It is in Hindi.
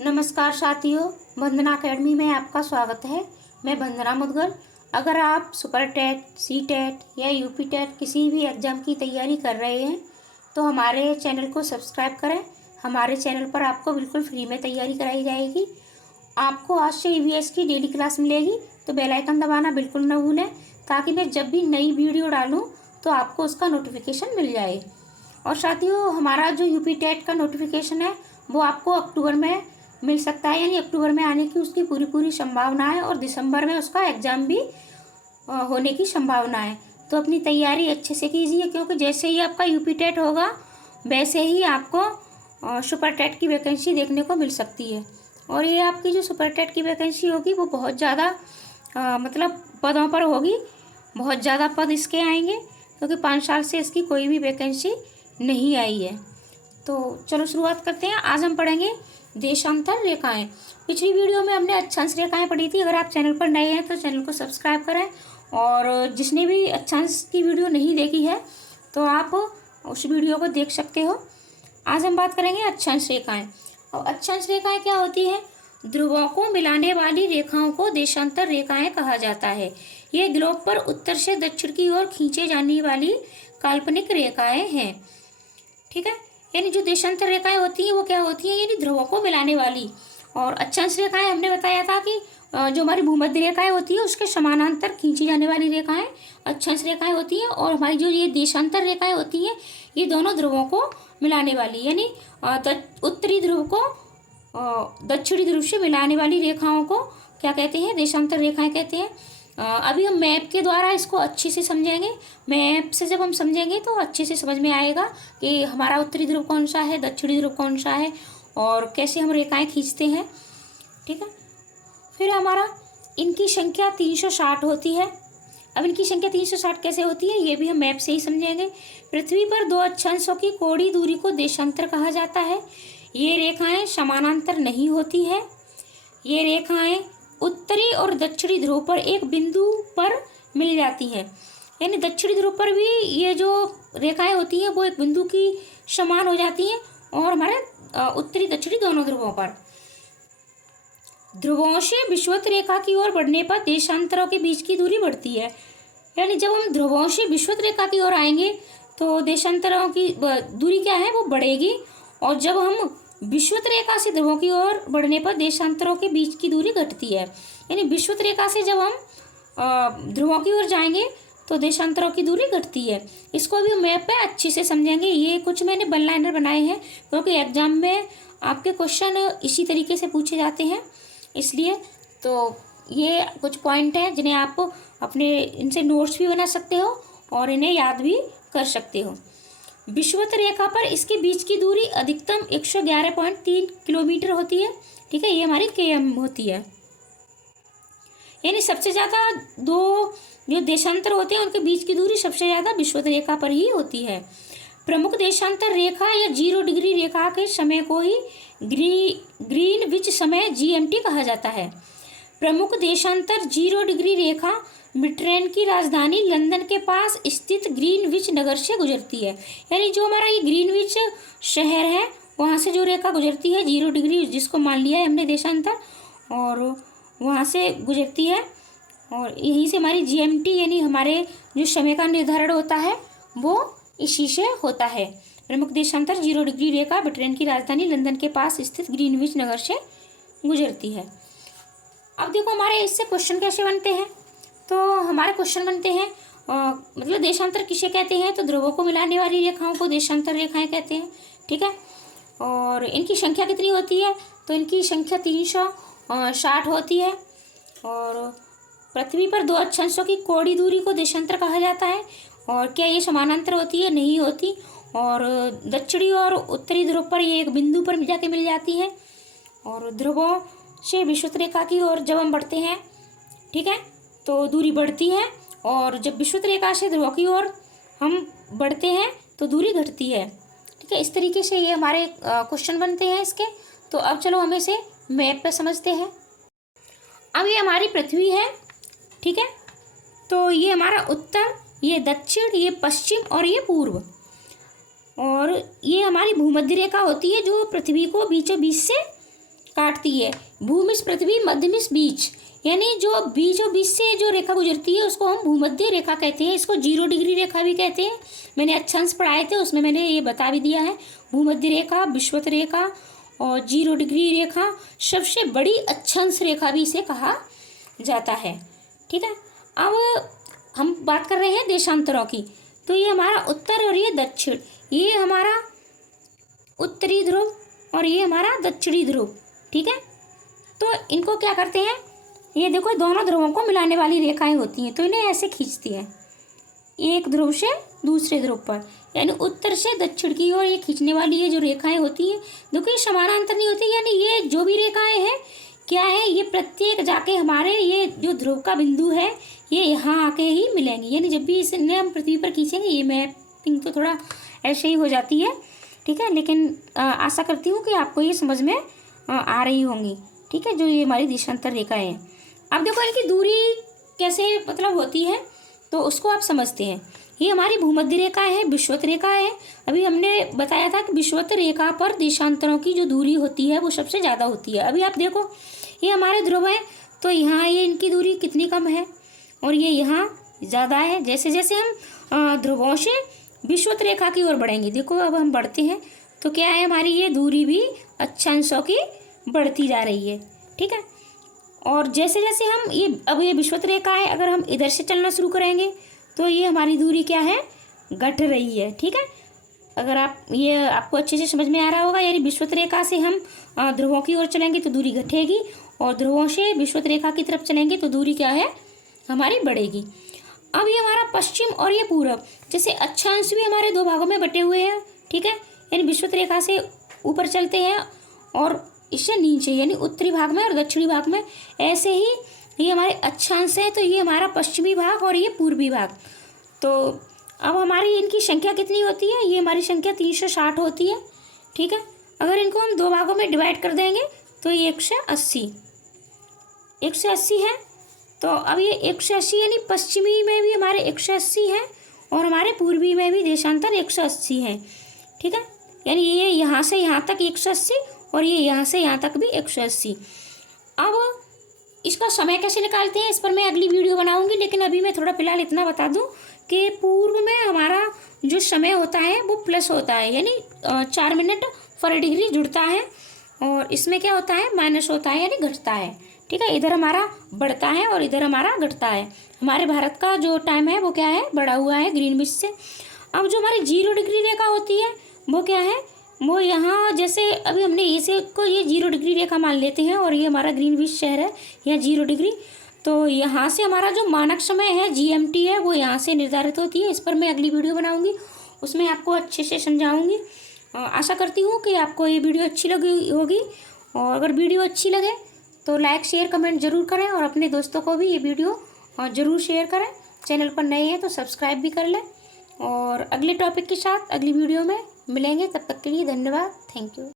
नमस्कार साथियों, वंदना अकेडमी में आपका स्वागत है। मैं वंदना मुदगल। अगर आप सुपर टेट, सी टेट या यूपी टेट किसी भी एग्ज़ाम की तैयारी कर रहे हैं तो हमारे चैनल को सब्सक्राइब करें। हमारे चैनल पर आपको बिल्कुल फ्री में तैयारी कराई जाएगी। आपको आज से ईवीएस की डेली क्लास मिलेगी, तो बेल आइकन दबाना बिल्कुल न भूलें ताकि मैं जब भी नई वीडियो डालूँ तो आपको उसका नोटिफिकेशन मिल जाए। और साथियों, हमारा जो यूपी टेट का नोटिफिकेशन है वो आपको अक्टूबर में मिल सकता है, यानी अक्टूबर में आने की उसकी पूरी संभावना है और दिसंबर में उसका एग्ज़ाम भी होने की संभावना है। तो अपनी तैयारी अच्छे से कीजिए, क्योंकि जैसे ही आपका यूपी टेट होगा वैसे ही आपको सुपर टेट की वैकेंसी देखने को मिल सकती है। और ये आपकी जो सुपर टेट की वैकेंसी होगी वो बहुत ज़्यादा मतलब पदों पर होगी। बहुत ज़्यादा पद इसके आएंगे, क्योंकि 5 साल से इसकी कोई भी वैकेंसी नहीं आई है। तो चलो शुरुआत करते हैं। आज हम पढ़ेंगे देशांतर रेखाएं। पिछली वीडियो में हमने अक्षांश रेखाएं पढ़ी थी। अगर आप चैनल पर नए हैं तो चैनल को सब्सक्राइब करें, और जिसने भी अक्षांश की वीडियो नहीं देखी है तो आप उस वीडियो को देख सकते हो। आज हम बात करेंगे अक्षांश रेखाएं। और अक्षांश रेखाएं क्या होती है? ध्रुवों को मिलाने वाली रेखाओं को देशांतर रेखाएं कहा जाता है। ये ग्लोब पर उत्तर से दक्षिण की ओर खींचे जाने वाली काल्पनिक रेखाएं हैं। ठीक है, यानी जो देशांतर रेखाएं होती हैं वो क्या होती हैं? यानी ध्रुवों को मिलाने वाली। और अक्षांश रेखाएं हमने बताया था कि जो हमारी भूमध्य रेखाएं होती है उसके समानांतर खींची जाने वाली रेखाएं अक्षांश रेखाएं होती हैं। और हमारी जो ये देशांतर रेखाएं होती हैं ये दोनों ध्रुवों को मिलाने वाली, यानी उत्तरी ध्रुव को दक्षिणी ध्रुव से मिलाने वाली रेखाओं को क्या कहते हैं? देशांतर रेखाएं कहते हैं। अभी हम मैप के द्वारा इसको अच्छे से समझेंगे। मैप से जब हम समझेंगे तो अच्छे से समझ में आएगा कि हमारा उत्तरी ध्रुव कौन सा है, दक्षिणी ध्रुव कौन सा है, और कैसे हम रेखाएं खींचते हैं। ठीक है, फिर हमारा इनकी संख्या 360 होती है। अब इनकी संख्या 360 कैसे होती है ये भी हम मैप से ही समझेंगे। पृथ्वी पर दो अक्षांशों की कोणीय दूरी को देशांतर कहा जाता है। ये रेखाएं समानांतर नहीं होती है। ये रेखाएं उत्तरी और दक्षिणी ध्रुव पर एक बिंदु पर मिल जाती हैं, यानी दक्षिणी ध्रुव पर भी ये जो रेखाएं होती हैं वो एक बिंदु की समान हो जाती हैं, और हमारे उत्तरी दक्षिणी दोनों ध्रुवों पर। ध्रुवों से विषुवत रेखा की ओर बढ़ने पर देशांतरों के बीच की दूरी बढ़ती है। यानी जब हम ध्रुवों से विषुवत रेखा की ओर आएंगे तो देशांतरों की दूरी क्या है? वो बढ़ेगी। और जब हम विषुवत रेखा से ध्रुवों की ओर बढ़ने पर देशांतरों के बीच की दूरी घटती है। यानी विषुवत रेखा से जब हम ध्रुवों की ओर जाएंगे तो देशांतरों की दूरी घटती है। इसको भी मैप पे अच्छे से समझेंगे। ये कुछ मैंने वन लाइनर बनाए हैं, क्योंकि एग्जाम में आपके क्वेश्चन इसी तरीके से पूछे जाते हैं, इसलिए। तो ये कुछ पॉइंट हैं जिन्हें आप अपने इनसे नोट्स भी बना सकते हो और इन्हें याद भी कर सकते हो। विषुवत रेखा पर इसके बीच की दूरी अधिकतम 111.3 किलोमीटर होती है। ठीक है, ये हमारी km होती है। यानी सबसे ज़्यादा दो जो देशांतर होते हैं उनके बीच की दूरी सबसे ज़्यादा विषुवत रेखा पर ही होती है। प्रमुख देशांतर रेखा या 0 डिग्री रेखा के समय को ही ग्रीनविच समय GMT कहा जाता है। प्रमुख देशांतर 0 डिग्री रेखा ब्रिटेन की राजधानी लंदन के पास स्थित ग्रीनविच नगर से गुजरती है। यानी जो हमारा ये ग्रीनविच शहर है वहाँ से जो रेखा गुजरती है 0 डिग्री, जिसको मान लिया है हमने देशांतर, और वहाँ से गुजरती है, और यहीं से हमारी GMT यानी हमारे जो समय का निर्धारण होता है वो इसी से होता है। प्रमुख देशांतर 0 डिग्री रेखा ब्रिटेन की राजधानी लंदन के पास स्थित ग्रीनविच नगर से गुजरती है। अब देखो हमारे इससे क्वेश्चन कैसे बनते हैं। तो हमारे क्वेश्चन बनते हैं मतलब देशांतर किसे कहते हैं? तो ध्रुवों को मिलाने वाली रेखाओं को देशांतर रेखाएं कहते हैं। ठीक है, और इनकी संख्या कितनी होती है? तो इनकी संख्या 360 होती है। और पृथ्वी पर दो अक्षांशों की कोणीय दूरी को देशांतर कहा जाता है। और क्या ये समानांतर होती है? नहीं होती। और दक्षिणी और उत्तरी ध्रुव पर ये एक बिंदु पर जाके मिल जाती है। और ध्रुवों से विषुवत रेखा की ओर जब हम बढ़ते हैं, ठीक है, तो दूरी बढ़ती है, और जब विषुवत रेखा से ध्रुव की ओर हम बढ़ते हैं तो दूरी घटती है। ठीक है, इस तरीके से ये हमारे क्वेश्चन बनते हैं इसके। तो अब चलो हम इसे मैप पे समझते हैं। अब ये हमारी पृथ्वी है। ठीक है, तो ये हमारा उत्तर, ये दक्षिण, ये पश्चिम और ये पूर्व, और ये हमारी भूमध्य रेखा होती है जो पृथ्वी को बीचों बीच से काटती है। भूमिश पृथ्वी मध्यमिश बीच, यानी जो बीचों बीच से जो रेखा गुजरती है उसको हम भूमध्य रेखा कहते हैं। इसको 0 डिग्री रेखा भी कहते हैं। मैंने अक्षांश पढ़ाए थे, उसमें मैंने ये बता भी दिया है। भूमध्य रेखा, विषुवत रेखा और 0 डिग्री रेखा, सबसे बड़ी अक्षांश रेखा भी इसे कहा जाता है। ठीक है, अब हम बात कर रहे हैं देशांतरों की। तो ये हमारा उत्तर और ये दक्षिण, ये हमारा उत्तरी ध्रुव और ये हमारा दक्षिणी ध्रुव। ठीक है, तो इनको क्या करते हैं, ये देखो दोनों ध्रुवों को मिलाने वाली रेखाएं होती हैं, तो इन्हें ऐसे खींचती है एक ध्रुव से दूसरे ध्रुव पर, यानी उत्तर से दक्षिण की ओर ये खींचने वाली ये जो रेखाएं होती हैं, देखो ये समानांतर नहीं होती, यानी ये जो भी रेखाएं हैं क्या है, ये प्रत्येक जाके हमारे ये जो ध्रुव का बिंदु है ये यहाँ आके ही मिलेंगे। यानी जब भी इसे हम पृथ्वी पर खींचेंगे, ये मैपिंग तो थोड़ा ऐसे ही हो जाती है। ठीक है, लेकिन आशा करती हूँ कि आपको ये समझ में आ रही होंगी। ठीक है, जो ये हमारी देशांतर रेखाएं हैं। अब देखो इनकी दूरी कैसे मतलब होती है, तो उसको आप समझते हैं। ये हमारी भूमध्य रेखा है, विषुवत रेखा है। अभी हमने बताया था कि विषुवत रेखा पर देशांतरों की जो दूरी होती है वो सबसे ज़्यादा होती है। अभी आप देखो ये हमारे ध्रुव है, तो यहाँ ये इनकी दूरी कितनी कम है और ये यहाँ ज़्यादा है। जैसे जैसे हम ध्रुवों से विषुवत रेखा की ओर बढ़ेंगे, देखो अब हम बढ़ते हैं तो क्या है, हमारी ये दूरी भी अक्षांशों की बढ़ती जा रही है। ठीक है, और जैसे जैसे हम ये विषुवत रेखा है, अगर हम इधर से चलना शुरू करेंगे तो ये हमारी दूरी क्या है, घट रही है। ठीक है, अगर आपको अच्छे से समझ में आ रहा होगा, यानी विषुवत रेखा से हम ध्रुवों की ओर चलेंगे तो दूरी घटेगी, और ध्रुवों से विषुवत रेखा की तरफ चलेंगे तो दूरी क्या है, हमारी बढ़ेगी। अब ये हमारा पश्चिम और ये पूरब, जैसे अक्षांश भी हमारे दो भागों में बटे हुए हैं। ठीक है, यानी विषुवत रेखा से ऊपर चलते हैं और इससे नीचे यानी उत्तरी भाग में और दक्षिणी भाग में, ऐसे ही ये हमारे अक्षांश है। तो ये हमारा पश्चिमी भाग और ये पूर्वी भाग। तो अब हमारी इनकी संख्या कितनी होती है, ये हमारी संख्या 360 होती है। ठीक है, अगर इनको हम दो भागों में डिवाइड कर देंगे तो ये 180 है। तो अब ये 180 यानी पश्चिमी में भी हमारे 180 है और हमारे पूर्वी में भी देशांतर 180 है। ठीक है, यानी ये यहाँ से यहाँ तक 180 और ये यहाँ से यहाँ तक भी 180। अब इसका समय कैसे निकालते हैं, इस पर मैं अगली वीडियो बनाऊंगी, लेकिन अभी मैं थोड़ा फिलहाल इतना बता दूं कि पूर्व में हमारा जो समय होता है वो प्लस होता है, यानी 4 मिनट पर डिग्री जुड़ता है, और इसमें क्या होता है, माइनस होता है यानी घटता है। ठीक है, इधर हमारा बढ़ता है और इधर हमारा घटता है। हमारे भारत का जो टाइम है वो क्या है, बढ़ा हुआ है ग्रीनविच से। अब जो हमारी 0 डिग्री रेखा होती है वो क्या है, वो यहाँ जैसे अभी हमने इसे को ये 0 डिग्री रेखा मान लेते हैं और ये हमारा ग्रीनविच शहर है यहाँ 0 डिग्री। तो यहाँ से हमारा जो मानक समय है GMT है वो यहाँ से निर्धारित होती है। इस पर मैं अगली वीडियो बनाऊंगी, उसमें आपको अच्छे से समझाऊंगी। आशा करती हूँ कि आपको ये वीडियो अच्छी लगी होगी, और अगर वीडियो अच्छी लगे तो लाइक शेयर कमेंट ज़रूर करें और अपने दोस्तों को भी ये वीडियो ज़रूर शेयर करें। चैनल पर नए हैं तो सब्सक्राइब भी कर लें, और अगले टॉपिक के साथ अगली वीडियो में मिलेंगे। तब तक के लिए धन्यवाद, थैंक यू।